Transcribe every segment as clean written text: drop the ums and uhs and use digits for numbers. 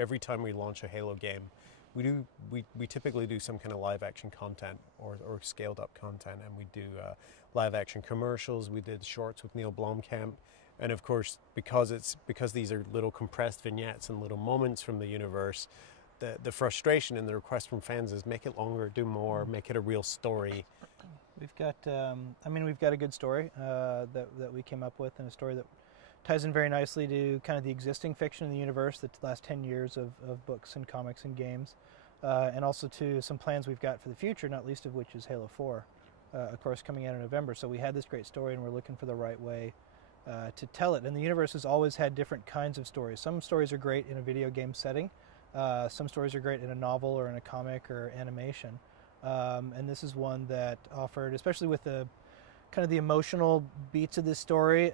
every time we launch a Halo game, we typically do some kind of live action content or scaled up content, and we do live action commercials. We did shorts with Neil Blomkamp, and of course because these are little compressed vignettes and little moments from the universe, the frustration and the request from fans is make it longer, do more, make it a real story. We've got we've got a good story that we came up with, and a story that ties in very nicely to kind of the existing fiction in the universe, the last 10 years of books and comics and games, and also to some plans we've got for the future, not least of which is Halo 4, of course, coming out in November. So we had this great story, and we're looking for the right way to tell it. And the universe has always had different kinds of stories. Some stories are great in a video game setting. Some stories are great in a novel or in a comic or animation. And this is one that offered, especially with the kind of the emotional beats of this story,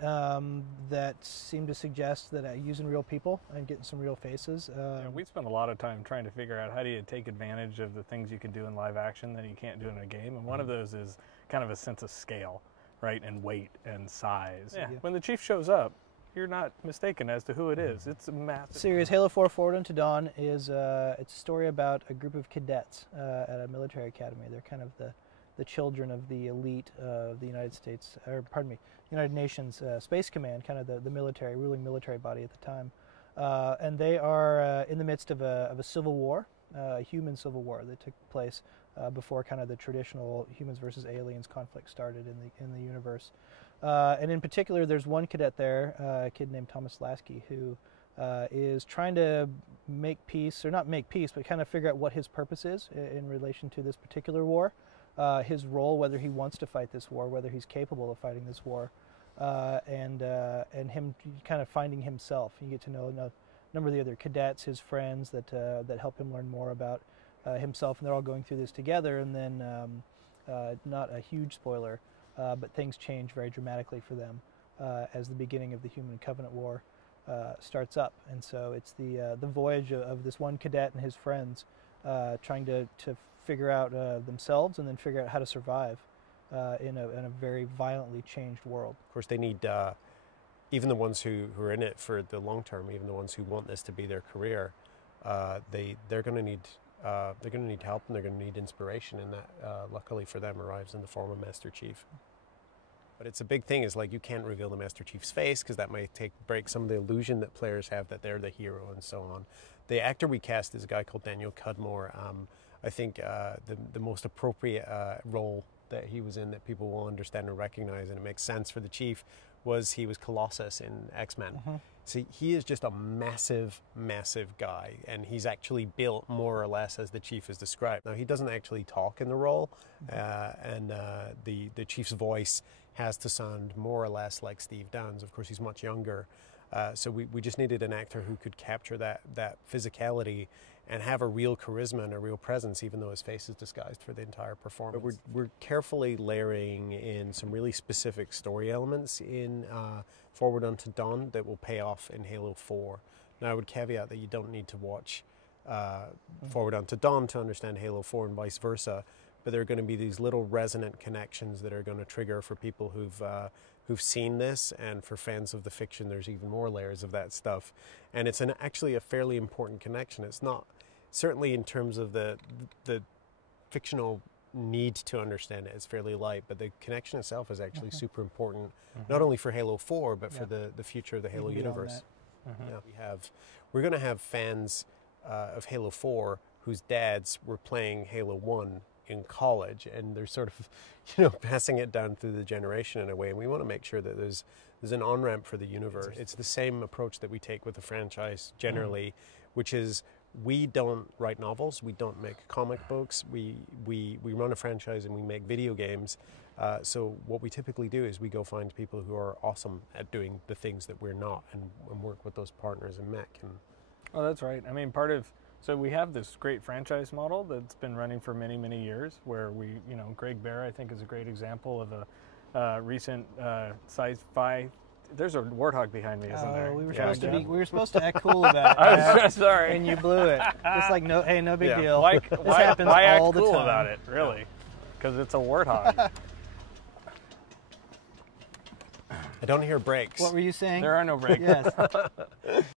that seem to suggest that using real people and getting some real faces. We spent a lot of time trying to figure out how do you take advantage of the things you can do in live action that you can't do in a game, and one of those is kind of a sense of scale, right, and weight and size. Yeah. When the Chief shows up, you're not mistaken as to who it is. It's a massive series. Halo 4 Forward Unto Dawn is it's a story about a group of cadets at a military academy. They're kind of the children of the elite of the United States, or pardon me, United Nations Space Command, kind of the military, ruling military body at the time. And they are in the midst of a civil war, a human civil war that took place before kind of the traditional humans versus aliens conflict started in the universe. And in particular, there's one cadet there, a kid named Thomas Lasky, who is trying to make peace, or not make peace, but kind of figure out what his purpose is in relation to this particular war. His role, whether he wants to fight this war, whether he's capable of fighting this war, and him kind of finding himself. You get to know a number of the other cadets, his friends, that help him learn more about himself, and they're all going through this together. And then, not a huge spoiler, but things change very dramatically for them as the beginning of the Human Covenant War starts up. And so it's the voyage of this one cadet and his friends trying to figure out themselves, and then figure out how to survive in a very violently changed world. Of course, they need, even the ones who are in it for the long term, even the ones who want this to be their career, they're going to need help, and they're going to need inspiration, and that luckily for them arrives in the form of Master Chief. But it's a big thing, is like you can't reveal the Master Chief's face because that might break some of the illusion that players have that they're the hero and so on. The actor we cast is a guy called Daniel Cudmore. I think the most appropriate role that he was in that people will understand and recognize, and it makes sense for the Chief, was he was Colossus in X-Men. So he is just a massive, massive guy, and he's actually built more or less as the Chief is described. Now, he doesn't actually talk in the role, and the Chief's voice has to sound more or less like Steve Downes. Of course, he's much younger, so we just needed an actor who could capture that physicality and have a real charisma and a real presence, even though his face is disguised for the entire performance. But we're carefully layering in some really specific story elements in Forward Unto Dawn that will pay off in Halo 4. Now, I would caveat that you don't need to watch Forward Unto Dawn to understand Halo 4 and vice versa, but there are going to be these little resonant connections that are going to trigger for people who've seen this, and for fans of the fiction, there's even more layers of that stuff. And it's actually a fairly important connection. It's not, certainly in terms of the fictional need to understand it, it's fairly light, but the connection itself is actually super important, not only for Halo 4, but for the future of the Halo universe. We're going to have fans of Halo 4 whose dads were playing Halo 1 in college, and they're sort of, passing it down through the generation in a way. And we want to make sure that there's an on-ramp for the universe. It's the same approach that we take with the franchise generally, which is we don't write novels, we don't make comic books, we run a franchise and we make video games. So what we typically do is we go find people who are awesome at doing the things that we're not, and work with those partners and mech. Oh, that's right. I mean, so we have this great franchise model that's been running for many, many years, where Greg Bear, I think, is a great example of a recent sci-fi. There's a warthog behind me, isn't there? We were supposed to act cool about it. I was sorry. And you blew it. It's like, no big deal. Why happens act all the cool time. about it, really? Because it's a warthog. I don't hear brakes. What were you saying? There are no brakes. Yes.